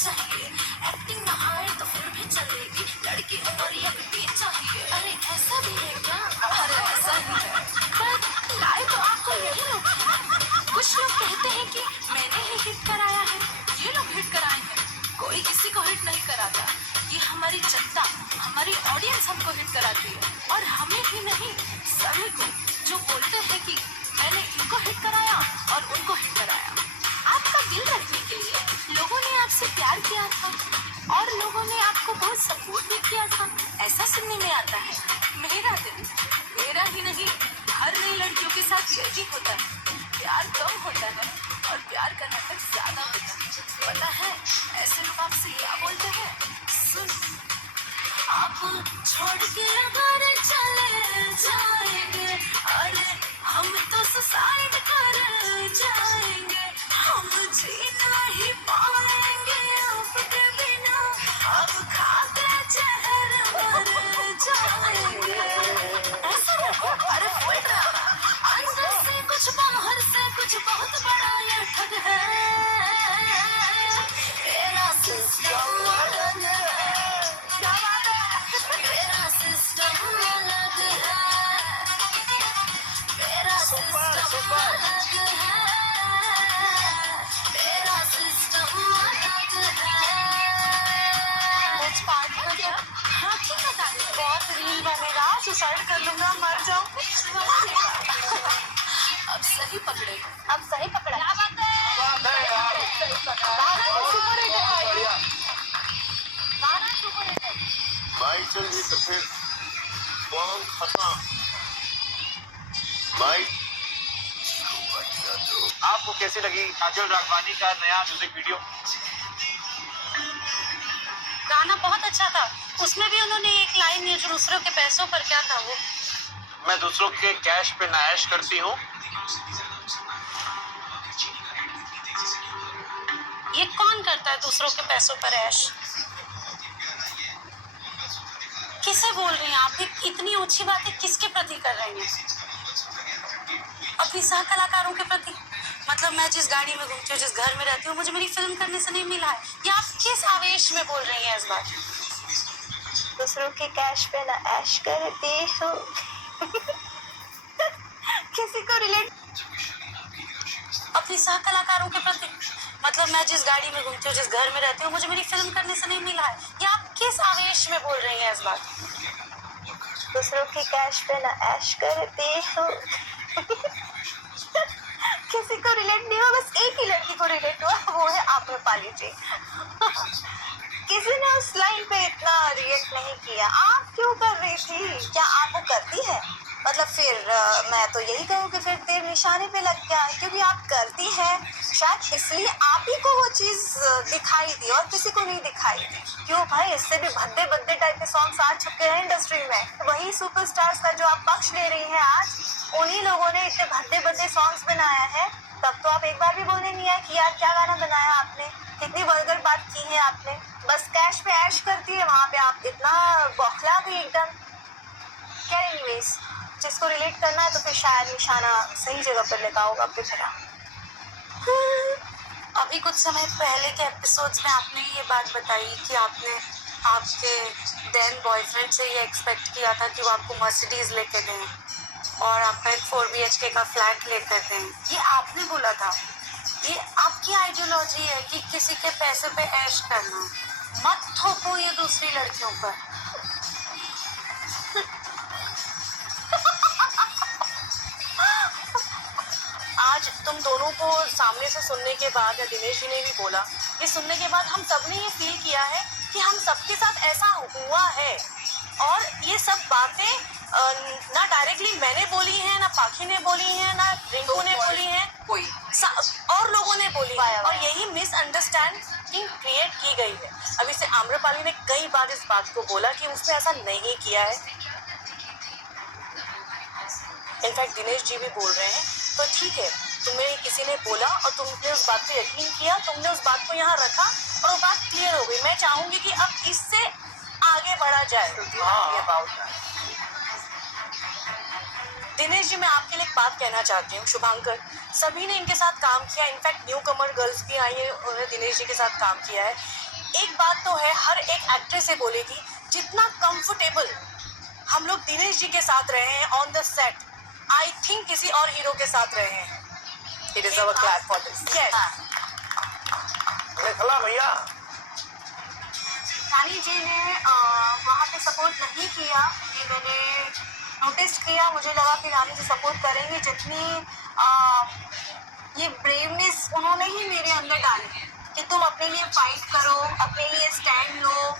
चाहिए, एक्टिंग ना आए तो फिर भी चलेगी, लड़की उमरिया भी चाहिए। अरे ऐसा भी है क्या? अरे ऐसा ही है, पर लाए तो आपको यही लोग हैं। कुछ लोग कहते हैं कि मैंने ही हिट कराया है, ये लोग हिट कराए हैं, कोई किसी को हिट नहीं कराता। ये हमारी जनता, हमारी ऑडियंस हमको हिट कराती है, और हमें भी नहीं, सभी को जो बोलते हैं कि मैंने इनको हिट कराया और उनको हिट कराया। आपका दिल रखने के लिए लोगों ने आपसे प्यार किया था और लोगों ने आपको बहुत सपोर्ट भी किया था, ऐसा सुनने में आता है। मेरा दिल, मेरा ही नहीं, हर नई लड़कियों के साथ यही होता है। प्यार कम होता है और प्यार का नाटक ज्यादा होता है। पता है ऐसे लोग आपसे क्या बोलते हैं? सुन, आप छोड़ के अगर चले जाएंगे, अरे हम तो सुसाइड कर जाएंगे, हम जी नहीं पाएंगे आपके बिना, अब खाते जहर मर जाएंगे। ऐसा नहीं, अरे फुल ड्रामा, अंदर से कुछ बाहर से कुछ, बहुत बड़ा ये ठग है। मेरा सिस्टम अलग है, मेरा सिस्टम अलग है, मेरा सिस्टम अलग है, मेरा सिस्टम अलग है। कुछ पार्टी हो गया? हाँ ठीक है दादी, बहुत रील बनेगा, सुसाइड कर लूंगा, मर जाऊँ। अब सही पकड़े, अब सही पकड़ा। क्या बात है यार, सही पकड़ा। गाना सुपर हिट है, गाना सुपर हिट है। भाई चल ये तो फिर बॉल खत्म। भाई आपको कैसी लगी काजल राघवानी का नया म्यूजिक वीडियो? गाना बहुत अच्छा था, उसमें भी उन्होंने एक लाइन है जो दूसरों के पैसों पर, क्या था वो? मैं दूसरों के कैश पे नायश करती हूँ। ये कौन करता है दूसरों के पैसों पर ऐश? किसे बोल रही हैं आप? इतनी ऊंची बातें किसके प्रति कर रही हैं? अपनी सह कलाकारों के प्रति? मतलब मैं जिस गाड़ी में घूमती हूँ, जिस घर में रहती हूँ, मुझे मेरी फिल्म करने से नहीं मिला है, या आप किस आवेश में बोल रही हैं इस बात? दूसरों के कैश पे ना ऐश करती हूँ। किसी को रिलेट? अपनी सह कलाकारों के प्रति? मतलब मैं जिस गाड़ी में घूमती हूँ, जिस घर में रहती हूँ, मुझे मेरी फिल्म करने से नहीं मिला है, या आप किस आवेश में बोल रही हैं इस बात? दूसरों के कैश पे ना ऐश करती हूँ। किसी को रिलेट नहीं हुआ, बस एक ही लड़की को रिलेट हुआ, वो है आम्रपाली जी। किसी ने उस लाइन पे इतना रिएक्ट नहीं किया। आप क्यों कर रही थी? क्या आप वो करती है? मतलब फिर मैं तो यही कहूँ कि फिर तेरे निशाने पे लग गया, क्योंकि आप करती हैं, शायद इसलिए आप ही को वो चीज़ दिखाई दी और किसी को नहीं दिखाई दी। क्यों भाई, इससे भी भद्दे भद्दे टाइप के सॉन्ग्स आ चुके हैं इंडस्ट्री में। वही सुपरस्टार्स का जो आप पक्ष ले रही हैं आज, उन्हीं लोगों ने इतने भद्दे भद्दे सॉन्ग्स बनाया है, तब तो आप एक बार भी बोलने नहीं आए कि यार क्या गाना बनाया आपने, कितनी वल्गर बात की है आपने। बस कैश पे ऐश करती है, वहाँ पे आप इतना बौखला गई एकदम। क्या एनीवेज, जिसको रिलेट करना है तो फिर शायद निशाना सही जगह पर लगा होगा आपकी तरह। अभी कुछ समय पहले के एपिसोड्स में आपने ये बात बताई कि आपने आपके देन बॉयफ्रेंड से ये एक्सपेक्ट किया था कि वो आपको मर्सिडीज लेके दें और आपका एक 4 BHK का फ्लैट लेकर दें। ये आपने बोला था। ये आपकी आइडियोलॉजी है कि किसी के पैसे पे ऐश करना। मत थोपो ये दूसरी लड़कियों पर। आज तुम दोनों को सामने से सुनने के बाद, या दिनेश जी ने भी बोला, ये सुनने के बाद हम सब ने ये फील किया है कि हम सबके साथ ऐसा हुआ है, और ये सब बातें ना डायरेक्टली मैंने बोली हैं, ना पाखी ने बोली हैं, ना रिंकू ने बोली हैं, कोई और लोगों ने बोली है, और यही मिसअंडरस्टैंडिंग क्रिएट की गई है। अभी से आम्रपाली ने कई बार इस बात को बोला कि उसने ऐसा नहीं किया है। इनफैक्ट दिनेश जी भी बोल रहे हैं, तो ठीक है, तुम्हें किसी ने बोला और तुमने उस बात पे यकीन किया, तुमने उस बात को यहाँ रखा और वो बात क्लियर हो गई। मैं चाहूंगी कि अब इससे आगे बढ़ा जाए। दिनेश जी, मैं आपके लिए एक बात कहना चाहती हूँ। शुभांकर, सभी ने इनके साथ काम किया, इनफैक्ट न्यू कमर गर्ल्स भी आई है, उन्होंने दिनेश जी के साथ काम किया है। एक बात तो है, हर एक एक्ट्रेस से बोलेगी, जितना कंफर्टेबल हम लोग दिनेश जी के साथ रहे हैं on the set, I think किसी और हीरो के साथ रहे हैं. It is our clap for this. Yes. खला भैया रानी जी ने वहाँ पे सपोर्ट नहीं किया, ये मैंने नोटिस किया. मुझे लगा कि रानी जी सपोर्ट करेंगे, जितनी ये ब्रेवनेस उन्होंने ही मेरे अंदर डाली कि तुम अपने लिए फाइट करो, अपने लिए स्टैंड लो.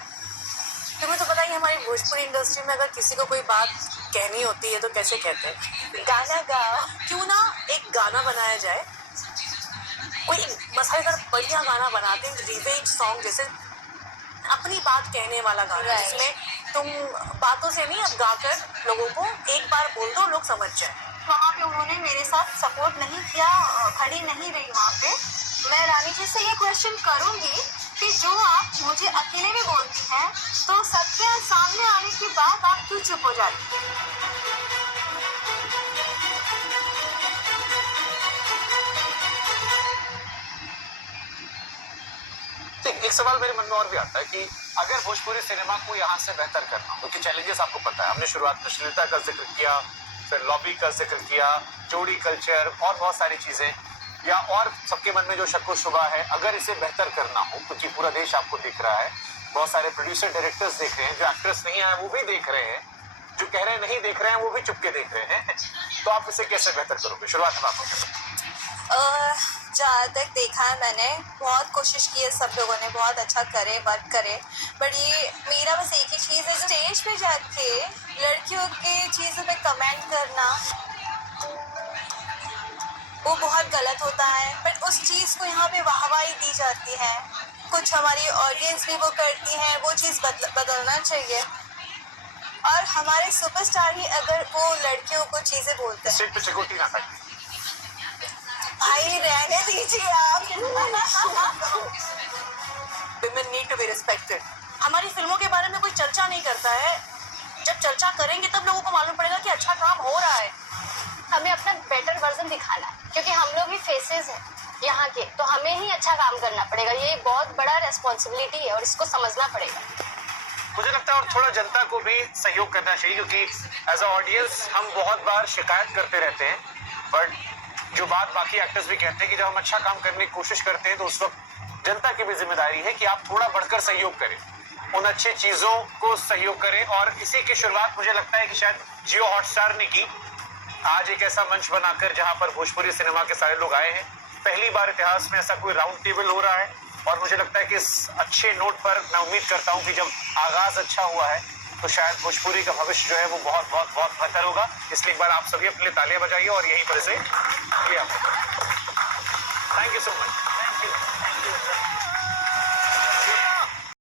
तुम्हें तो पता ही, हमारी भोजपुरी इंडस्ट्री में अगर किसी को कोई बात कहनी होती है तो कैसे कहते हैं, गाना गाओ. क्यों ना एक गाना बनाया जाए, कोई मसालेदार बढ़िया गाना बनाते हैं, रिवेंज सॉन्ग जैसे, अपनी बात कहने वाला गाना, Right. जिसमें तुम बातों से नहीं, अब गाकर लोगों को एक बार बोल दो, लोग समझ जाए. वहाँ पे उन्होंने मेरे साथ सपोर्ट नहीं किया, खड़ी नहीं रही वहाँ पे. मैं रानी जी से ये क्वेश्चन करूँगी कि जो आप मुझे अकेले में बोलती हैं, तो सबके सामने आने के बाद आप क्यों चुप हो जाती हैं? एक सवाल मेरे मन में और भी आता है कि अगर भोजपुरी सिनेमा को यहाँ से बेहतर करना हो, क्योंकि चैलेंजेस आपको पता है, हमने शुरुआत में अश्लीलता का जिक्र किया, फिर लॉबी का जिक्र किया, जोड़ी कल्चर और बहुत सारी चीजें, या और सबके मन में जो शक व शुबा है, अगर इसे बेहतर करना हो, क्योंकि पूरा देश आपको दिख रहा है, बहुत सारे प्रोड्यूसर डायरेक्टर्स देख रहे हैं, जो एक्ट्रेस नहीं आए वो भी देख रहे हैं, जो कह रहे हैं नहीं देख रहे हैं वो भी चुपके देख रहे हैं, तो आप इसे कैसे बेहतर करोगे? शुरुआत में आपको जहाँ तक देखा है मैंने, बहुत कोशिश की है, सब लोगों ने बहुत अच्छा करे, वर्क करे, बट ये मेरा बस एक ही चीज़ है, स्टेज पे जाके लड़कियों की चीज़ों पे कमेंट करना वो बहुत गलत होता है. बट उस चीज़ को यहाँ पे वाहवाही दी जाती है, कुछ हमारी ऑडियंस भी वो करती है, वो चीज़ बदलना चाहिए. और हमारे सुपरस्टार ही अगर वो लड़कियों को चीज़ें बोलते हैं, स्टेज पे चिकोटी ना खाए. भाई रहने दीजिए आप. Women need to be respected. हमारी फिल्मों के बारे में कोई चर्चा नहीं करता है, जब चर्चा करेंगे तब लोगों को मालूम पड़ेगा कि अच्छा काम हो रहा है. हमें अपना बेटर वर्जन दिखाना है, क्योंकि हम लोग भी फेसेस हैं यहाँ के, तो हमें ही अच्छा काम करना पड़ेगा. ये बहुत बड़ा रेस्पॉन्सिबिलिटी है और इसको समझना पड़ेगा. मुझे लगता है और थोड़ा जनता को भी सहयोग करना चाहिए, क्योंकि एज अ ऑडियंस हम बहुत बार शिकायत करते रहते हैं, बट जो बात बाकी एक्टर्स भी कहते हैं कि जब हम अच्छा काम करने की कोशिश करते हैं तो उस वक्त जनता की भी जिम्मेदारी है कि आप थोड़ा बढ़कर सहयोग करें, उन अच्छी चीजों को सहयोग करें. और इसी की शुरुआत मुझे लगता है कि शायद जियो हॉटस्टार ने की, आज एक ऐसा मंच बनाकर जहां पर भोजपुरी सिनेमा के सारे लोग आए हैं. पहली बार इतिहास में ऐसा कोई राउंड टेबल हो रहा है, और मुझे लगता है कि इस अच्छे नोट पर मैं उम्मीद करता हूं कि जब आगाज अच्छा हुआ है तो शायद भोजपुरी का भविष्य जो है वो बहुत बहुत बहुत बेहतर होगा. इसलिए एक बार आप सभी अपने लिए तालियां बजाइए और यहीं पर इसे थैंक यू सो मच.